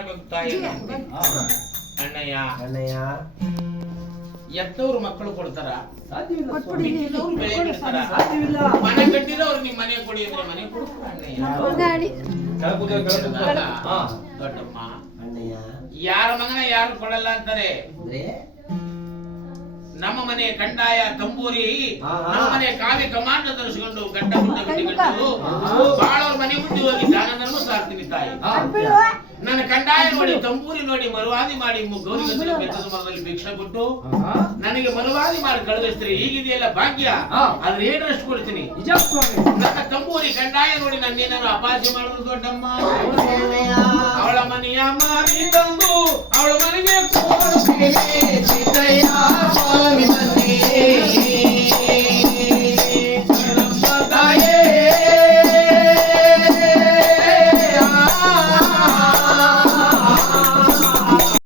ಮಾಡ್ಬೇಕು ತಾಯಿ. ಅಣ್ಣಯ್ಯ ಅಣ್ಣಯ್ಯ ಎತ್ತವ್ರು ಮಕ್ಕಳು ಕೊಡ್ತಾರ, ಬಿಟ್ಟಿದವ್ರು ಬೆಳೆ ಬಿಡ್ತಾರ, ಸಾಧ್ಯವಿಲ್ಲ. ಮನೆ ಕಟ್ಟಿದವ್ರು ನಿಮ್ ಮನೆ ಕೊಡಿ ಅಂದ್ರೆ ಮನೆ ಕೊಡ್ತಾರ ಅಣ್ಣಯ್ಯ. ದೊಡ್ಡಮ್ಮ ಅಣ್ಣಯ್ಯ ಯಾರ ಮಗನ ಯಾರು ಕೊಡಲ್ಲ ಅಂತಾರೆ. ಅಂದ್ರೆ ನಮ್ಮ ಮನೆ ಕಂದಾಯ ತಂಬೂರಿ, ನಮ್ಮ ಮನೆ ಕಾವಿ ಕಮಾಂಡ ತರಿಸಿಕೊಂಡು ಗಡ್ಡ ಮುಂದೆ ಬಿಟ್ಟುಕೊಂಡು ಬಾಳವ್ರ ಮನೆ ಮುಂದೆ ಹೋಗಿ ದಾನಧರ್ಮ ಸಾರ್ತೀನಿ ತಾಯಿ. ನನ್ನ ಕಂದಾಯ ನೋಡಿ ತಂಬೂರಿ ನೋಡಿ ಮರುವಾದಿ ಮಾಡಿ ಗೌರಿಗಂಧದ ಬೆತ್ತದ ಮರದಲ್ಲಿ ಭಿಕ್ಷೆ ಕೊಟ್ಟು ನನಗೆ ಮರುವಾದಿ ಮಾಡಿ ಕಳುಹಿಸ್ತೀರಿ. ಈಗಿದೆಯಲ್ಲ ಭಾಗ್ಯ, ಅದ್ರ ಏನಷ್ಟು ಕೊಡ್ತೀನಿ. ನನ್ನ ತಂಬೂರಿ ಕಂದಾಯ ನೋಡಿ ನನ್ನೇನಾದ್ರು ಅಪಾಸೆ ಮಾಡಿದ್ರು ದೊಡ್ಡಮ್ಮ. ಅವಳ ಮನೆಯ ಮಾರಿ ತಂದು